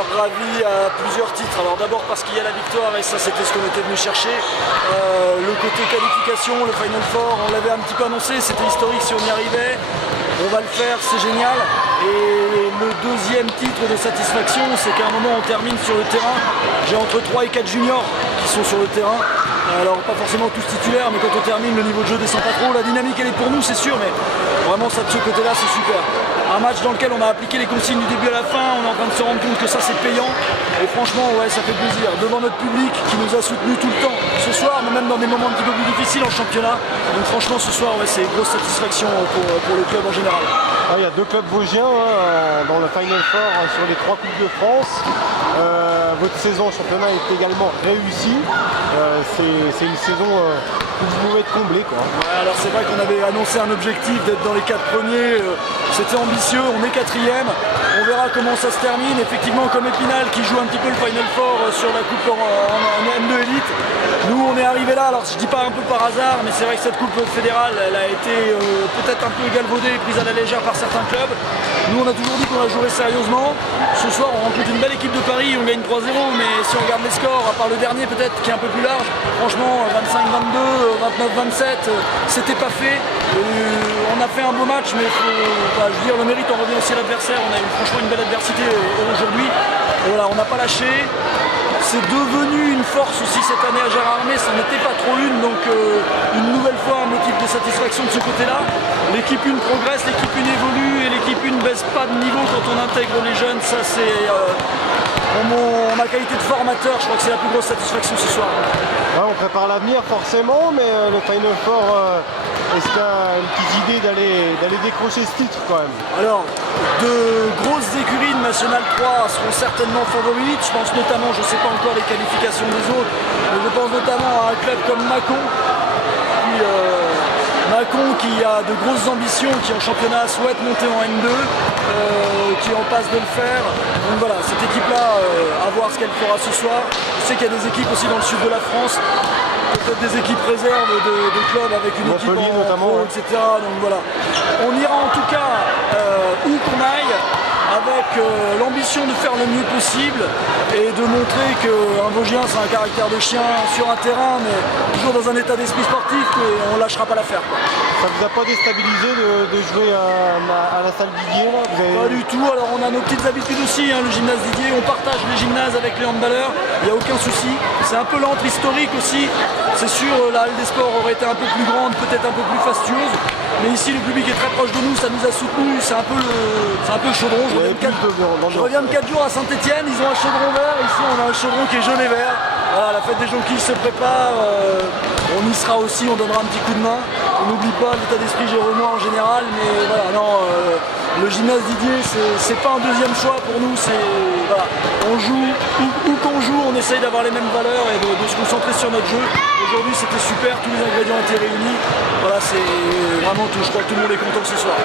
Alors ravi à plusieurs titres. Alors d'abord parce qu'il y a la victoire et ça c'était ce qu'on était venu chercher. Le côté qualification, le Final Four, on l'avait un petit peu annoncé, c'était historique si on y arrivait. On va le faire, c'est génial. Et le deuxième titre de satisfaction, c'est qu'à un moment on termine sur le terrain. J'ai entre 3 et 4 juniors qui sont sur le terrain. Alors pas forcément tous titulaires, mais quand on termine, le niveau de jeu descend pas trop. La dynamique elle est pour nous, c'est sûr, mais vraiment ça de ce côté-là, c'est super. Un match dans lequel on a appliqué les consignes du début à la fin, on est en train de se rendre compte que ça c'est payant. Et franchement, ouais, ça fait plaisir. Devant notre public qui nous a soutenus tout le temps, ce soir, mais même dans des moments un petit peu plus difficiles en championnat. Donc franchement, ce soir, ouais, c'est une grosse satisfaction pour le club en général. Ah, il y a 2 clubs vosgiens dans le Final Four sur les 3 Coupes de France. Votre saison en championnat est également réussie. C'est une saison où vous pouvez être comblé, quoi. Ouais, alors c'est vrai qu'on avait annoncé un objectif d'être dans les 4 premiers. C'était ambitieux, on est 4e. On verra comment ça se termine. Effectivement, comme Épinal qui joue un petit peu le Final Four sur la coupe en M2 Elite. Nous, on est arrivé là, alors je dis pas un peu par hasard, mais c'est vrai que cette coupe fédérale, elle a été peut-être un peu galvaudée, prise à la légère par certains clubs. Nous, on a toujours dit qu'on a joué sérieusement. Ce soir, on rencontre une belle équipe de Paris, on gagne 3-0, mais si on regarde les scores, à part le dernier peut-être qui est un peu plus large, franchement, 25-22, 29-27, c'était pas fait. On a fait un beau match, mais je veux dire, le mérite en revient aussi à l'adversaire. On a eu franchement une belle adversité aujourd'hui. Voilà, on n'a pas lâché. C'est devenu une force aussi cette année à Gérardmer, ça n'était pas trop une, donc une nouvelle fois un motif de satisfaction de ce côté-là. L'équipe 1 progresse, l'équipe 1 évolue et l'équipe 1 ne baisse pas de niveau quand on intègre les jeunes. Ça c'est en ma qualité de formateur, je crois que c'est la plus grosse satisfaction ce soir. Ouais, on prépare l'avenir forcément, mais le Final Four, est-ce qu'il y a une petite idée d'aller décrocher ce titre quand même? Alors, de grosses écuries de National 3 seront certainement favorites. Je pense notamment, je ne sais pas encore les qualifications des autres, mais je pense notamment à un club comme Mâcon, qui a de grosses ambitions, qui en championnat souhaite monter en N2, qui est en passe de le faire. Donc voilà, cette équipe-là, à voir ce qu'elle fera ce soir. Je sais qu'il y a des équipes aussi dans le sud de la France, peut-être des équipes réserves de clubs avec une équipe notamment, etc. Donc voilà, on ira en tout cas où qu'on aille, avec l'ambition de faire le mieux possible et de montrer qu'un Vosgien c'est un caractère de chien sur un terrain, mais toujours dans un état d'esprit sportif et on ne lâchera pas l'affaire. Ça vous a pas déstabilisé de jouer à la salle Didier là? Pas du tout, alors on a nos petites habitudes aussi, hein, le gymnase Didier, on partage les gymnases avec les handballeurs, il n'y a aucun souci. C'est un peu l'antre historique aussi, c'est sûr la halle des sports aurait été un peu plus grande, peut-être un peu plus fastueuse, mais ici le public est très proche de nous, ça nous a soutenus, c'est un peu le chaudron. Je reviens de 4 jours à Saint-Etienne, ils ont un chaudron vert, ici on a un chaudron qui est jaune et vert. Voilà, la fête des jonquilles se prépare, on y sera aussi, on donnera un petit coup de main. On n'oublie pas l'état d'esprit géromois en général, mais voilà, non, le gymnase Didier, c'est pas un deuxième choix pour nous, voilà, on joue, où qu'on joue, on essaye d'avoir les mêmes valeurs et de se concentrer sur notre jeu. Aujourd'hui c'était super, tous les ingrédients étaient réunis, voilà, c'est vraiment tout, je crois que tout le monde est content ce soir.